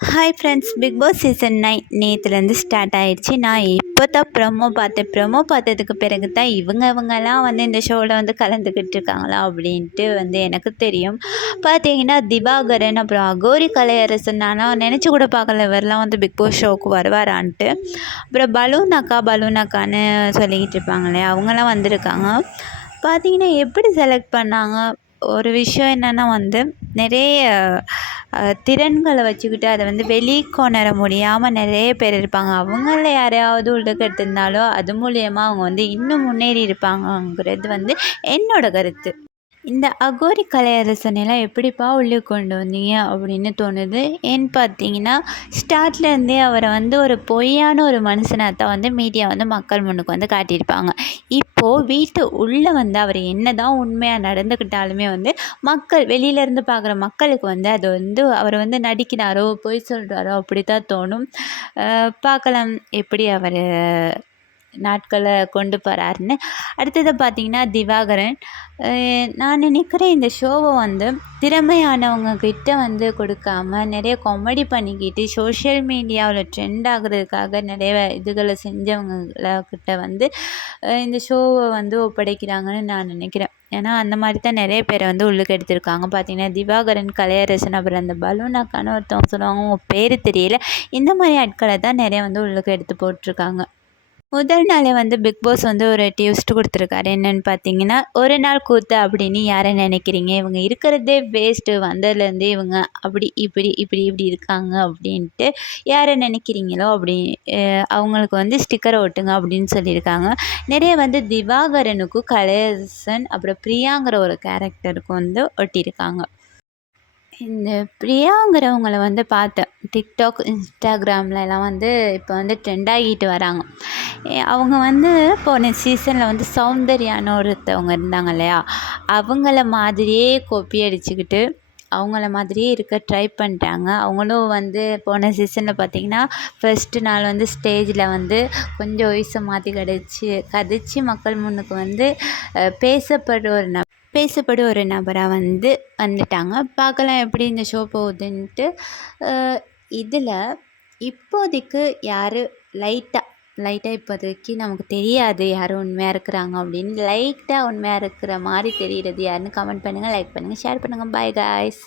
Hi friends, Bigg Boss season 9 நேற்றுலேருந்து start ஆகிடுச்சு. நான் இப்போ தான் ப்ரொமோ பார்த்தேன். ப்ரொமோ பார்த்ததுக்கு பிறகு தான் இவங்கெல்லாம் வந்து இந்த ஷோவில் வந்து கலந்துக்கிட்டு இருக்காங்களா அப்படின்ட்டு வந்து எனக்கு தெரியும். பார்த்தீங்கன்னா திவாகரன் அப்புறம் அகோரி கலையரசன் நானும் நினச்சி கூட பார்க்கல இவரெலாம் வந்து பிக் பாஸ் ஷோவுக்கு வருவாரான்ட்டு. அப்புறம் பலூன் அக்கான்னு சொல்லிக்கிட்டு இருப்பாங்க இல்லையா, அவங்களாம் வந்திருக்காங்க. பார்த்தீங்கன்னா எப்படி செலக்ட் பண்ணாங்க, ஒரு விஷயம் என்னென்னா வந்து நிறைய திறன்களை வச்சுக்கிட்டு அதை வந்து வெளிக்கொணர முடியாமல் நிறைய பேர் இருப்பாங்க. அவங்கள யாரையாவது உள்ளுக்கு எடுத்திருந்தாலோ அது மூலியமாக அவங்க வந்து இன்னும் முன்னேறி இருப்பாங்கங்கிறது வந்து என்னோட கருத்து. இந்த அகோரி கலையரசனெல்லாம் எப்படிப்பா உள்ளே கொண்டு வந்தீங்க அப்படின்னு தோணுது. ஏன்னு பார்த்தீங்கன்னா, ஸ்டார்ட்லேருந்தே அவரை வந்து ஒரு பொய்யான ஒரு மனுஷனாக தான் வந்து மீடியா வந்து மக்கள் முன்னுக்கு வந்து காட்டியிருப்பாங்க. இப்போது வீட்டு உள்ளே வந்து அவர் என்ன தான் உண்மையாக நடந்துக்கிட்டாலுமே வந்து மக்கள் வெளியிலேருந்து பார்க்குற மக்களுக்கு வந்து அது வந்து அவர் வந்து நடிக்கிறாரோ பொய் சொல்கிறாரோ அப்படி தான் தோணும். பார்க்கலாம் எப்படி அவர் நாட்களை கொண்டு போகிறாருன்னு. அடுத்தது பார்த்திங்கன்னா திவாகரன். நான் நினைக்கிறேன் இந்த ஷோவை வந்து திறமையானவங்க கிட்ட வந்து கொடுக்காம நிறைய காமெடி பண்ணிக்கிட்டு சோஷியல் மீடியாவில் ட்ரெண்ட் ஆகுறதுக்காக நிறைய இதுகளை செஞ்சவங்கக்கிட்ட வந்து இந்த ஷோவை வந்து ஒப்படைக்கிறாங்கன்னு நான் நினைக்கிறேன். ஏன்னா அந்த மாதிரி தான் நிறைய பேரை வந்து உள்ளுக்கு எடுத்திருக்காங்க. பார்த்தீங்கன்னா திவாகரன், கலையரசன், அப்புறம் அந்த பலூன் அக்கான்னு ஒருத்தவங்க சொல்லுவாங்க, அவங்க பேர் தெரியல. இந்த மாதிரி ஆட்களை தான் நிறைய வந்து உள்ளுக்கு எடுத்து போட்டிருக்காங்க. முதல் நாளே வந்து பிக் பாஸ் வந்து ஒரு ட்விஸ்ட் கொடுத்துருக்காரு. என்னென்னு பார்த்தீங்கன்னா, ஒரு நாள் கூத்து அப்படின்னு யாரை நினைக்கிறீங்க, இவங்க இருக்கிறதே வேஸ்ட்டு, வந்ததுலேருந்தே இவங்க அப்படி இப்படி இருக்காங்க அப்படின்ட்டு யாரை நினைக்கிறீங்களோ அப்படி அவங்களுக்கு வந்து ஸ்டிக்கர் ஒட்டுங்க அப்படின்னு சொல்லியிருக்காங்க. நிறைய வந்து திவாகரனுக்கும் கலையரசன் அப்புறம் பிரியாங்கிற ஒரு கேரக்டருக்கும் வந்து ஒட்டியிருக்காங்க. இந்த பிரியாங்கிறவங்கள வந்து பார்த்தேன். டிக்டாக், இன்ஸ்டாகிராம்லலாம் வந்து இப்போ வந்து ட்ரெண்ட் ஆகிட்டு வராங்க. அவங்க வந்து போன சீசனில் வந்து சௌந்தர்யான்னு ஒருத்தவங்க இருந்தாங்க இல்லையா, அவங்கள மாதிரியே காப்பி அடிச்சுக்கிட்டு அவங்கள மாதிரியே இருக்க ட்ரை பண்ணிட்டாங்க. அவங்களும் வந்து போன சீசனில் பார்த்திங்கன்னா ஃபஸ்ட்டு நாள் வந்து ஸ்டேஜில் வந்து கொஞ்சம் வயசை மாற்றி கதைச்சி மக்கள் முன்னுக்கு வந்து பேசப்படும் ஒரு நபராக வந்து வந்துட்டாங்க. பார்க்கலாம் எப்படி இந்த ஷோ போகுதுன்ட்டு. இதில் இப்போதைக்கு யார் லைட்டாக இப்போதைக்கு நமக்கு தெரியாது யார் உண்மையாக இருக்கிறாங்க அப்படின்னு. லைட்டாக உண்மையாக இருக்கிற மாதிரி தெரிகிறது யாருன்னு கமெண்ட் பண்ணுங்கள், லைக் பண்ணுங்கள், ஷேர் பண்ணுங்கள். Bye guys.